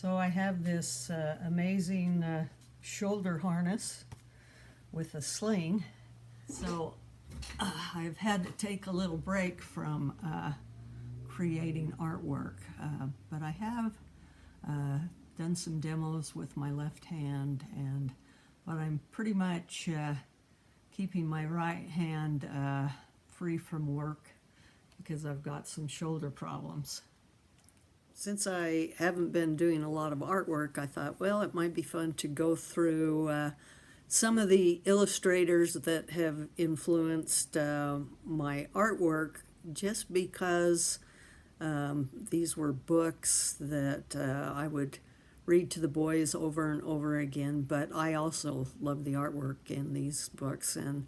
So I have this amazing shoulder harness with a sling. So I've had to take a little break from creating artwork, but I have done some demos with my left hand, but I'm pretty much keeping my right hand free from work because I've got some shoulder problems. Since I haven't been doing a lot of artwork, I thought, well, it might be fun to go through some of the illustrators that have influenced my artwork, just because these were books that I would read to the boys over and over again, but I also love the artwork in these books, and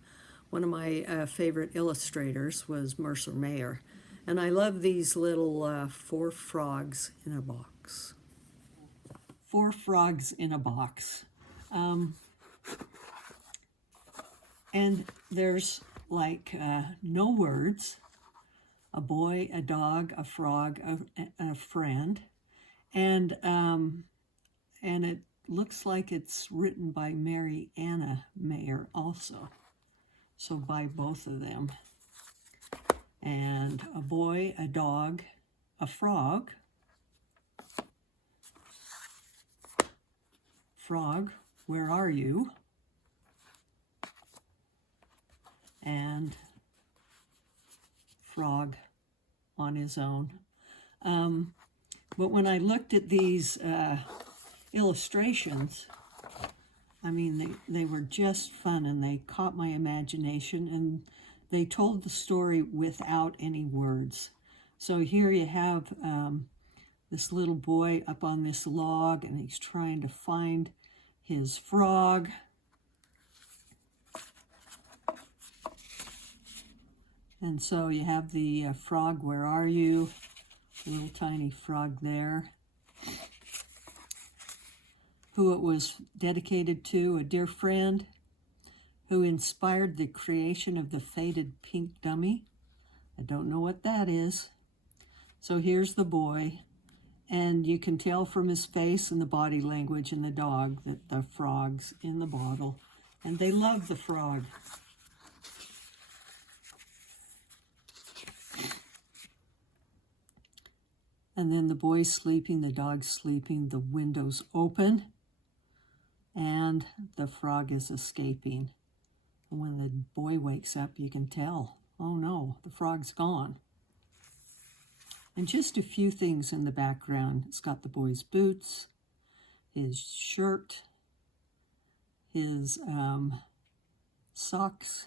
one of my favorite illustrators was Mercer Mayer. And I love these little 4 frogs in a box. 4 frogs in a box. And there's like no words. A boy, a dog, a frog, a friend. And it looks like it's written by Mary Anna Mayer also. So by both of them. And a boy, a dog, a frog. Frog, where are you? And frog on his own. But when I looked at these illustrations, I mean, they were just fun, and they caught my imagination, and they told the story without any words. So here you have this little boy up on this log, and he's trying to find his frog. And so you have the frog, where are you? A little tiny frog there. Who it was dedicated to, a dear friend who inspired the creation of the faded pink dummy. I don't know what that is. So here's the boy, and you can tell from his face and the body language and the dog that the frog's in the bottle, and they love the frog. And then the boy's sleeping, the dog's sleeping, the window's open, and the frog is escaping. And when the boy wakes up, you can tell, oh no, the frog's gone. And just a few things in the background. It's got the boy's boots, his shirt, his socks,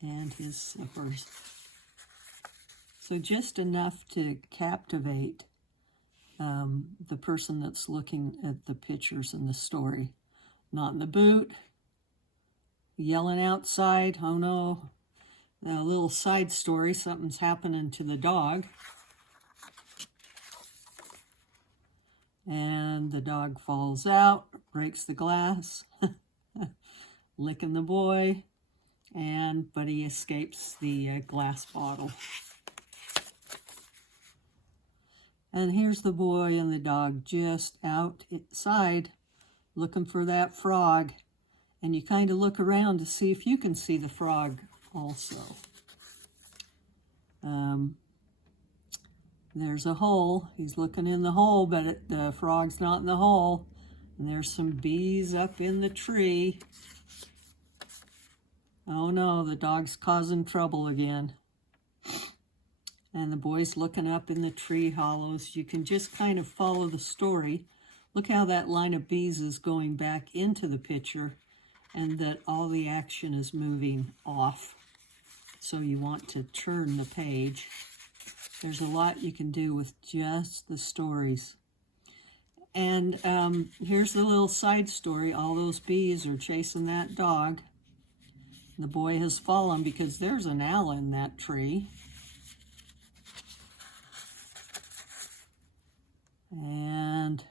and his slippers. So just enough to captivate the person that's looking at the pictures in the story. Not in the boot. Yelling outside, oh no. A little side story, something's happening to the dog. And the dog falls out, breaks the glass, licking the boy, but he escapes the glass bottle. And here's the boy and the dog just outside looking for that frog. And you kind of look around to see if you can see the frog also. There's a hole. He's looking in the hole, but the frog's not in the hole. And there's some bees up in the tree. Oh no, the dog's causing trouble again. And the boy's looking up in the tree hollows. You can just kind of follow the story. Look how that line of bees is going back into the picture, and that all the action is moving off. So you want to turn the page. There's a lot you can do with just the stories. And here's the little side story. All those bees are chasing that dog. The boy has fallen because there's an owl in that tree. And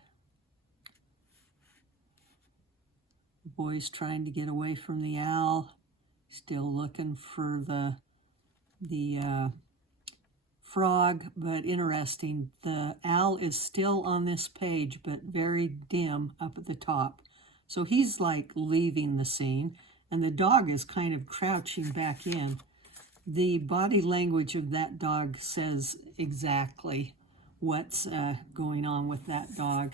the boy's trying to get away from the owl, still looking for the frog, but interesting. The owl is still on this page, but very dim up at the top. So he's like leaving the scene, and the dog is kind of crouching back in. The body language of that dog says exactly what's going on with that dog.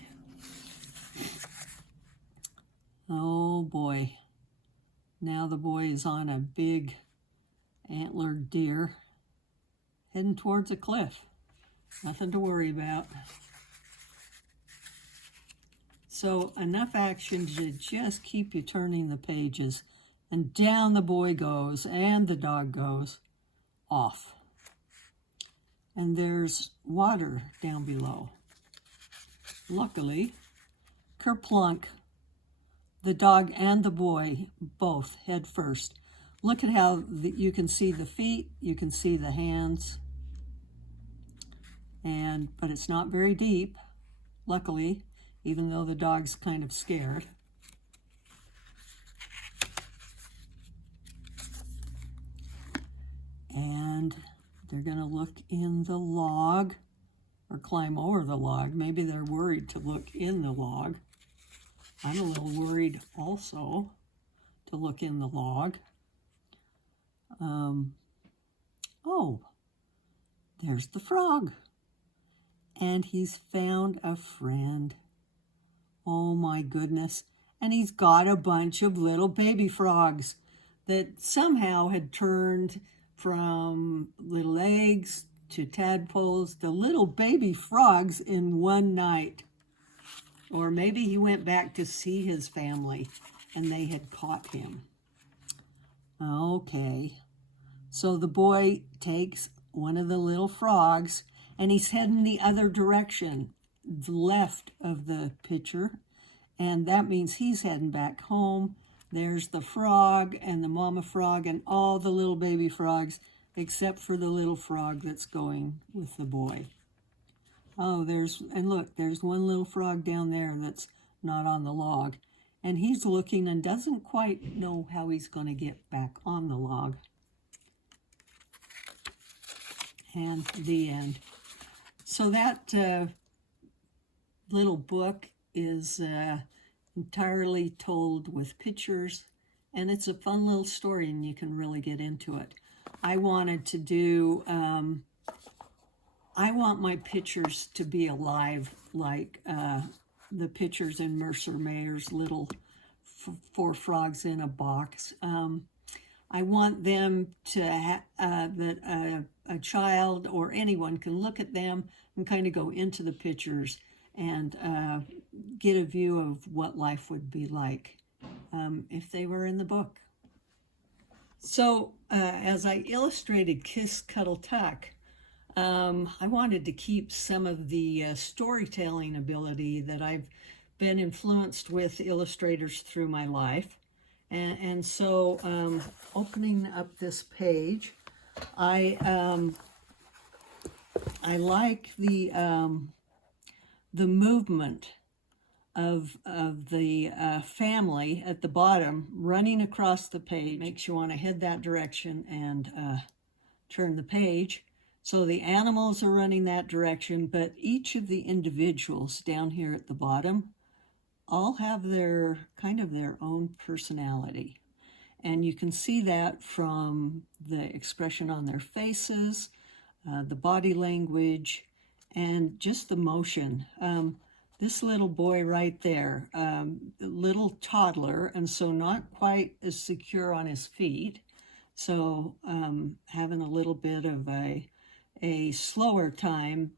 Oh boy. Now the boy is on a big antlered deer heading towards a cliff. Nothing to worry about. So enough action to just keep you turning the pages, and down the boy goes and the dog goes off. And there's water down below. Luckily, kerplunk, the dog and the boy both head first. Look at how you can see the feet, you can see the hands, but it's not very deep, luckily, even though the dog's kind of scared. And they're going to look in the log or climb over the log. Maybe they're worried to look in the log. I'm a little worried also to look in the log. Oh, there's the frog. And he's found a friend. Oh my goodness. And he's got a bunch of little baby frogs that somehow had turned from little eggs to tadpoles to little baby frogs in one night. Or maybe he went back to see his family and they had caught him. Okay, so the boy takes one of the little frogs and he's heading the other direction, the left of the picture, and that means he's heading back home. There's the frog and the mama frog and all the little baby frogs, except for the little frog that's going with the boy. Oh, look, there's one little frog down there that's not on the log. And he's looking and doesn't quite know how he's going to get back on the log. And the end. So that little book is entirely told with pictures, and it's a fun little story, and you can really get into it. I wanted to do, I want my pictures to be alive like the pictures in Mercer Mayer's little Four Frogs in a Box. I want them to that a child or anyone can look at them and kind of go into the pictures and get a view of what life would be like if they were in the book. So as I illustrated Kiss, Cuddle, Tuck, I wanted to keep some of the storytelling ability that I've been influenced with illustrators through my life. And so opening up this page, I like the movement of the family at the bottom running across the page. Makes you want to head that direction and turn the page. So the animals are running that direction, but each of the individuals down here at the bottom all have their kind of their own personality. And you can see that from the expression on their faces, the body language, and just the motion. This little boy right there, little toddler, and so not quite as secure on his feet. So having a little bit of a slower time,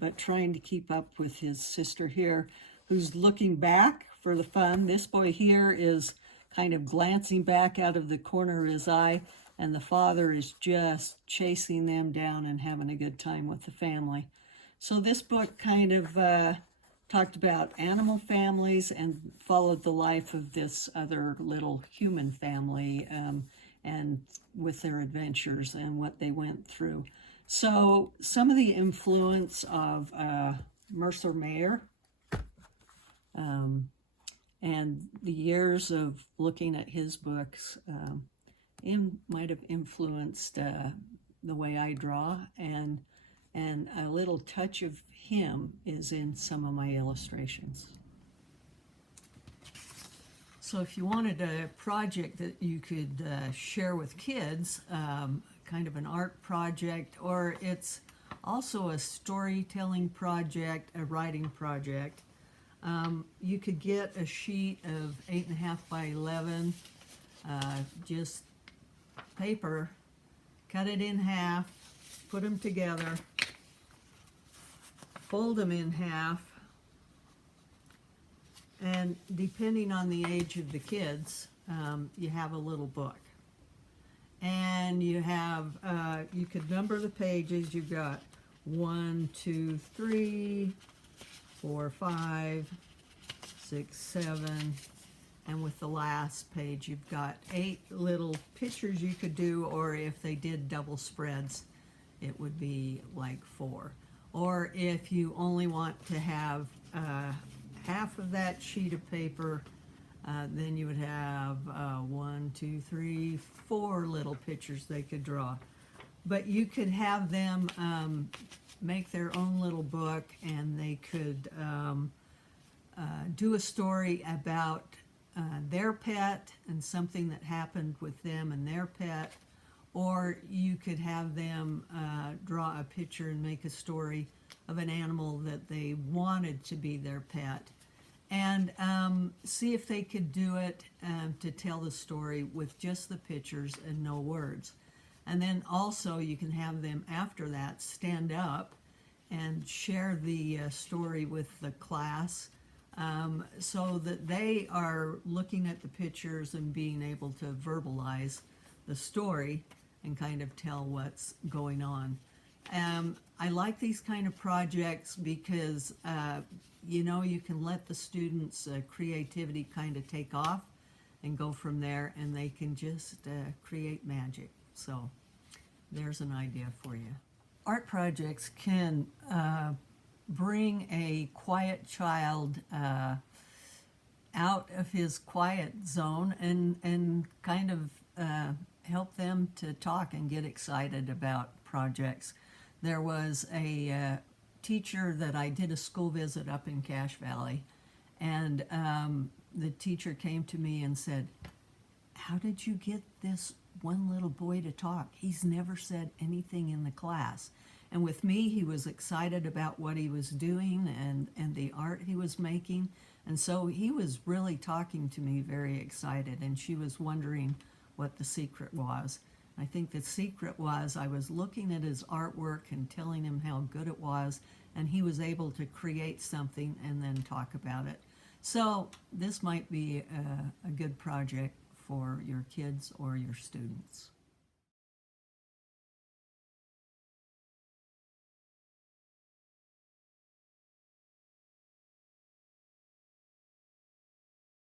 but trying to keep up with his sister here, who's looking back for the fun. This boy here is kind of glancing back out of the corner of his eye, and the father is just chasing them down and having a good time with the family. So this book kind of talked about animal families and followed the life of this other little human family and with their adventures and what they went through. So some of the influence of Mercer Mayer, and the years of looking at his books might have influenced the way I draw, and and a little touch of him is in some of my illustrations. So if you wanted a project that you could share with kids, kind of an art project, or it's also a storytelling project, a writing project, you could get a sheet of 8.5 by 11, just paper, cut it in half, put them together, fold them in half, and depending on the age of the kids, you have a little book. And you have, you could number the pages. You've got 1, 2, 3, 4, 5, 6, 7, and with the last page you've got 8 little pictures you could do, or if they did double spreads, it would be like 4. Or if you only want to have half of that sheet of paper, then you would have 1, 2, 3, 4 little pictures they could draw. But you could have them make their own little book, and they could do a story about their pet and something that happened with them and their pet. Or you could have them draw a picture and make a story of an animal that they wanted to be their pet, and see if they could do it to tell the story with just the pictures and no words. And then also you can have them after that stand up and share the story with the class, so that they are looking at the pictures and being able to verbalize the story and kind of tell what's going on. I like these kind of projects because you know, you can let the students' creativity kind of take off and go from there, and they can just create magic. So there's an idea for you. Art projects can bring a quiet child out of his quiet zone and kind of help them to talk and get excited about projects. There was a teacher that I did a school visit up in Cache Valley, and the teacher came to me and said, "How did you get this one little boy to talk? He's never said anything in the class." And with me, he was excited about what he was doing and the art he was making. And so he was really talking to me very excited, and she was wondering what the secret was. I think the secret was I was looking at his artwork and telling him how good it was, and he was able to create something and then talk about it. So this might be a good project for your kids or your students.